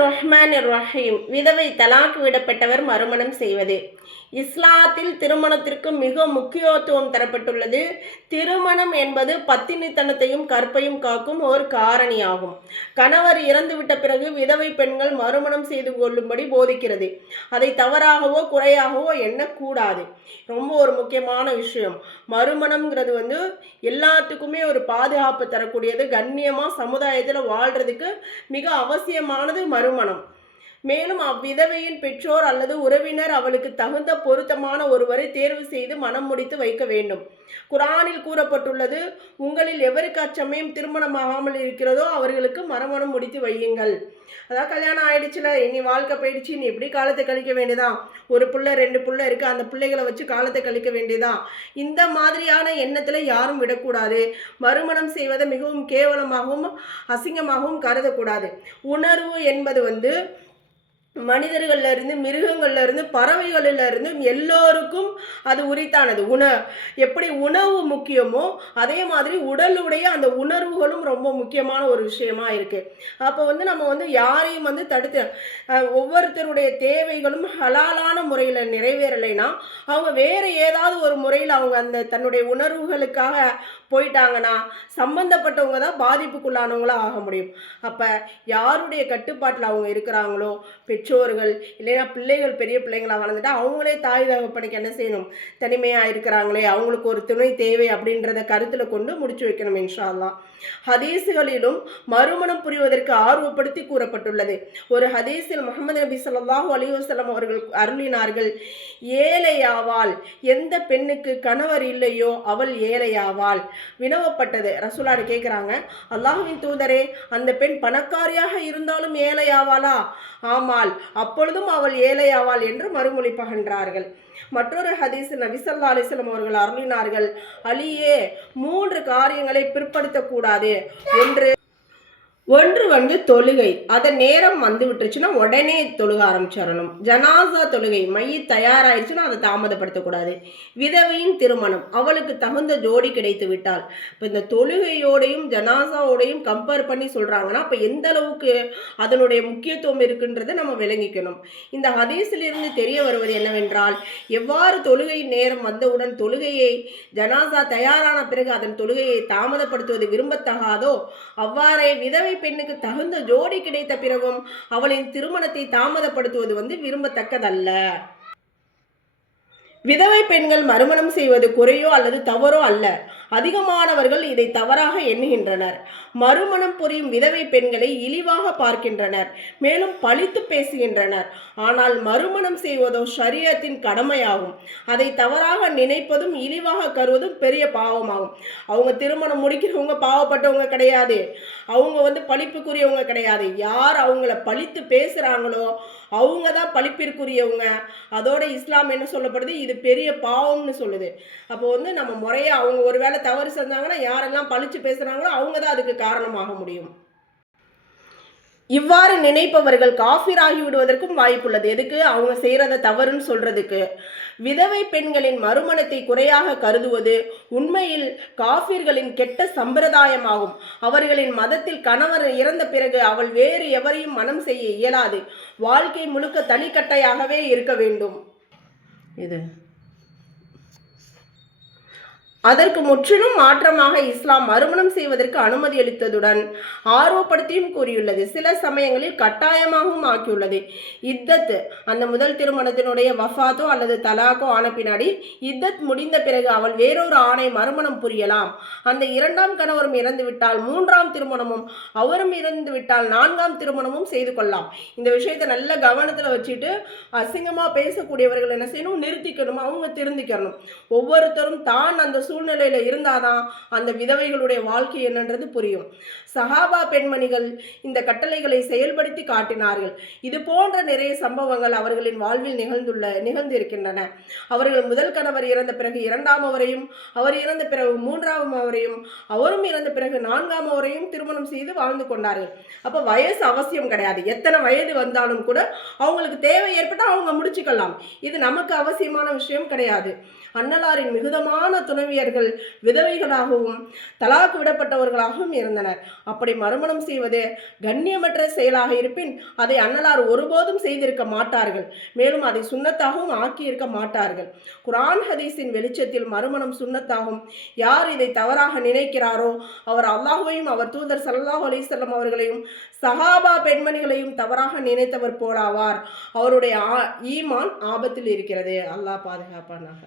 ரஹ்மான் ரஹீம். விதவை தலாக் விடப்பட்டவர் மறுமணம் செய்வது. இஸ்லாத்தில் திருமணத்திற்கு மிக முக்கியத்துவம் தரப்பட்டுள்ளது. திருமணம் என்பது பத்தினித்தனத்தையும் கற்பையும் காக்கும் ஒரு காரணியாகும். கணவர் இறந்துவிட்ட பிறகு விதவை பெண்கள் மறுமணம் செய்து கொள்ளும்படி போதிக்கிறது. அதை தவறாகவோ குறையாகவோ எண்ணக்கூடாது. ரொம்ப ஒரு முக்கியமான விஷயம். மறுமணம்ங்கிறது எல்லாத்துக்குமே ஒரு பாதுகாப்பு தரக்கூடியது. கண்ணியமாக சமுதாயத்தில் வாழ்றதுக்கு மிக அவசியமானது மறுமணம். மேலும் அவ்விதவையின் பெற்றோர் அல்லது உறவினர் அவளுக்கு தகுந்த பொருத்தமான ஒருவரை தேர்வு செய்து மனம் முடித்து வைக்க வேண்டும். குரானில் கூறப்பட்டுள்ளது, உங்களில் எவருக்கு அச்சமயம் திருமணமாகாமல் இருக்கிறதோ அவர்களுக்கு மறுமணம் முடித்து வையுங்கள். அதாவது கல்யாணம் ஆயிடுச்சுல, இனி வாழ்க்கை போயிடுச்சு, நீ எப்படி காலத்தை கழிக்க வேண்டியதான், ஒரு புள்ள 2 புள்ள இருக்கு, அந்த பிள்ளைகளை வச்சு காலத்தை கழிக்க வேண்டியதான். இந்த மாதிரியான எண்ணத்துல யாரும் விடக்கூடாது. மறுமணம் செய்வதை மிகவும் கேவலமாகவும் அசிங்கமாகவும் கருதக்கூடாது. உணர்வு என்பது மனிதர்கள்ல இருந்து மிருகங்கள்ல இருந்து பறவைகளில் இருந்து எல்லோருக்கும் அது உரித்தானது. எப்படி உணவு முக்கியமோ அதே மாதிரி உடலுடைய அந்த உணர்வுகளும் ரொம்ப முக்கியமான ஒரு விஷயமா இருக்கு. அப்போ நம்ம யாரையும் தடுத்து ஒவ்வொருத்தருடைய தேவைகளும் ஹலாலான முறையில் நிறைவேறலைன்னா அவங்க வேறு ஏதாவது ஒரு முறையில் அவங்க அந்த தன்னுடைய உணர்வுகளுக்காக போயிட்டாங்கன்னா சம்பந்தப்பட்டவங்க தான் பாதிப்புக்குள்ளானவங்களாக ஆக முடியும். அப்போ யாருடைய கட்டுப்பாட்டில் அவங்க இருக்கிறாங்களோ, பெற்றோர்கள் இல்லைன்னா பிள்ளைகள் பெரிய பிள்ளைங்களாக வளர்ந்துட்டா அவங்களே தாய் தகப்பனுக்கு என்ன செய்யணும், தனிமையாக இருக்கிறாங்களே அவங்களுக்கு ஒரு துணை தேவை அப்படின்றத கருத்தில் கொண்டு முடிச்சு வைக்கணும் இன்ஷா அல்லாஹ். ஹதீஸுகளிலும் மறுமணம் புரிவதற்கு ஆர்வப்படுத்தி கூறப்பட்டுள்ளது. ஒரு ஹதீஸில் முஹம்மது நபி ஸல்லல்லாஹு அலைஹி வஸல்லம் அவர்கள் அருளினார்கள், ஏழையாவாள், எந்த பெண்ணுக்கு கணவர் இல்லையோ அவள் ஏழையாவாள். வினவப்பட்டது, ரசூலாடு கேட்குறாங்க, அல்லாஹ்வின் தூதரே, அந்த பெண் பணக்காரியாக இருந்தாலும் ஏழையாவாளா? ஆமால், அப்பொழுதும் அவள் ஏழையாவாள் என்று மறுமொழி பகன்றார்கள். மற்றொரு ஹதீஸ் நபி ஸல்லல்லாஹு அலைஹி வஸல்லம் அவர்கள் அருளினார்கள், அலியே, 3 காரியங்களை பிற்படுத்தக்கூடாது. ஒன்று தொழுகை. அதன் நேரம் விட்டுருச்சுன்னா உடனே தொழுக ஆரம்பிச்சிடணும். ஜனாசா தொழுகை, மைய தயாராயிடுச்சுன்னா அதை தாமதப்படுத்தக்கூடாது. விதவையின் திருமணம், அவளுக்கு தகுந்த ஜோடி கிடைத்து விட்டால். இப்போ இந்த தொழுகையோடையும் ஜனாசாவோடையும் கம்பேர் பண்ணி சொல்கிறாங்கன்னா அப்போ எந்த அளவுக்கு அதனுடைய முக்கியத்துவம் இருக்குன்றதை நம்ம விளங்கிக்கணும். இந்த ஹதீஸிலிருந்து தெரிய வருவது என்னவென்றால், எவ்வாறு தொழுகை நேரம் வந்தவுடன் தொழுகையை ஜனாசா தயாரான பிறகு அதன் தொழுகையை தாமதப்படுத்துவது விரும்பத்தகாதோ, அவ்வாறே விதவை பெண்ணுக்கு தகுந்த ஜோடி கிடைத்த பிறகும் அவளின் திருமணத்தை தாமதப்படுத்துவது விரும்பத்தக்கதல்ல. விதவை பெண்கள் மறுமணம் செய்வது குறையோ அல்லது தவறோ அல்ல. அதிகமானவர்கள் இதை தவறாக எண்ணுகின்றனர். மறுமணம் புரியும் விதவை பெண்களை இழிவாக பார்க்கின்றனர், மேலும் பழித்து பேசுகின்றனர். ஆனால் மறுமணம் செய்வதோ ஷரியத்தின் கடமையாகும். அதை தவறாக நினைப்பதும் இழிவாக கருவதும் பெரிய பாவமாகும். அவங்க திருமணம் முடிக்கிறவங்க பாவப்பட்டவங்க கிடையாது, அவங்க பழிப்புக்குரியவங்க கிடையாது. யார் அவங்கள பழித்து பேசுகிறாங்களோ அவங்க தான் பழிப்பிற்குரியவங்க. அதோட இஸ்லாம் என்ன சொல்லப்படுது, இது பெரிய பாவம்னு சொல்லுது. அப்போ நம்ம முறையாக அவங்க ஒருவேளை தவறு செஞ்சாங்கன்னா யாரெல்லாம் பழிச்சு பேசுகிறாங்களோ அவங்க தான் அதுக்கு காரணமாக முடியும். இவ்வாறு நினைப்பவர்கள் காஃபிராகி விடுவதற்கும் வாய்ப்புள்ளது. எதுக்கு? அவங்க செய்கிறத தவறுன்னு சொல்றதுக்கு. விதவை பெண்களின் மறுமணத்தை குறையாக கருதுவது உண்மையில் காஃபிர்களின் கெட்ட சம்பிரதாயமாகும். அவர்களின் மதத்தில் கணவர் இறந்த பிறகு அவள் வேறு எவரையும் மனம் செய்ய இயலாது. வாழ்க்கை முழுக்க தனிக்கட்டையாகவே இருக்க வேண்டும். அதற்கு முற்றிலும் மாற்றமாக இஸ்லாம் மறுமணம் செய்வதற்கு அனுமதி அளித்ததுடன் ஆர்வப்படுத்தியும் கூறியுள்ளது. சில சமயங்களில் கட்டாயமாகவும் ஆக்கியுள்ளது. இத்தத், அந்த முதல் திருமணத்தினுடைய வஃபாத்தோ அல்லது தலாக்கோ ஆன பின்னாடி இத்தத் முடிந்த பிறகு அவள் வேறொரு ஆணை மறுமணம் புரியலாம். அந்த 2ஆம் கணவரும் இறந்துவிட்டால் 3ஆம் திருமணமும், அவரும் இறந்துவிட்டால் 4ஆம் திருமணமும் செய்து கொள்ளலாம். இந்த விஷயத்தை நல்ல கவனத்தில் வச்சுட்டு அசிங்கமாக பேசக்கூடியவர்கள் என்ன செய்யணும், நிறுத்திக்கணும், அவங்க திருந்திக்கணும். ஒவ்வொருத்தரும் தான் அந்த சூழ்நிலையில இருந்தாதான் அந்த விதவைகளுடைய வாழ்க்கை என்னன்றது புரியும். சஹாபா பெண்மணிகள் இந்த கட்டளைகளை செயல்படுத்தி காட்டினார்கள். இது போன்ற நிறைய சம்பவங்கள் அவர்களின் வாழ்வில் நிகழ்ந்திருக்கின்றன. அவர்கள் முதல் கணவர் இறந்த பிறகு 2ஆமவரையும், அவர் இறந்த பிறகு 3ஆமவரையும், அவரும் இறந்த பிறகு 4ஆமவரையும் திருமணம் செய்து வாழ்ந்து கொண்டார்கள். அப்போ வயசு அவசியம் கிடையாது. எத்தனை வயது வந்தாலும் கூட அவங்களுக்கு தேவை ஏற்பட்டால் அவங்க முடிச்சுக்கலாம். இது நமக்கு அவசியமான விஷயம் கிடையாது. அன்னலாரின் மிகுதமான துணைவி துறவியர்கள் விதவைகளாகவும் தலாக் விடப்பட்டவர்களாகவும் இருந்தனர். அப்படி மறுமணம் செய்வது கண்ணியமற்ற செயலாக இருப்பின் அதை அன்னலார் ஒருபோதும் செய்திருக்க மாட்டார்கள். மேலும் அதை சுன்னத்தாகவும் ஆக்கியிருக்க மாட்டார்கள். குர்ஆன் ஹதீஸின் வெளிச்சத்தில் மறுமணம் சுன்னத்தாகும். யார் இதை தவறாக நினைக்கிறாரோ அவர் அல்லாஹ்வையும் அவர் தூதர் ஸல்லல்லாஹு அலைஹி வஸல்லம் அவர்களையும் சஹாபா பெண்மணிகளையும் தவறாக நினைத்தவர் போலாவார். அவருடைய ஈமான் ஆபத்தில் இருக்கிறது. அல்லாஹ் பாதுகாப்பானாக.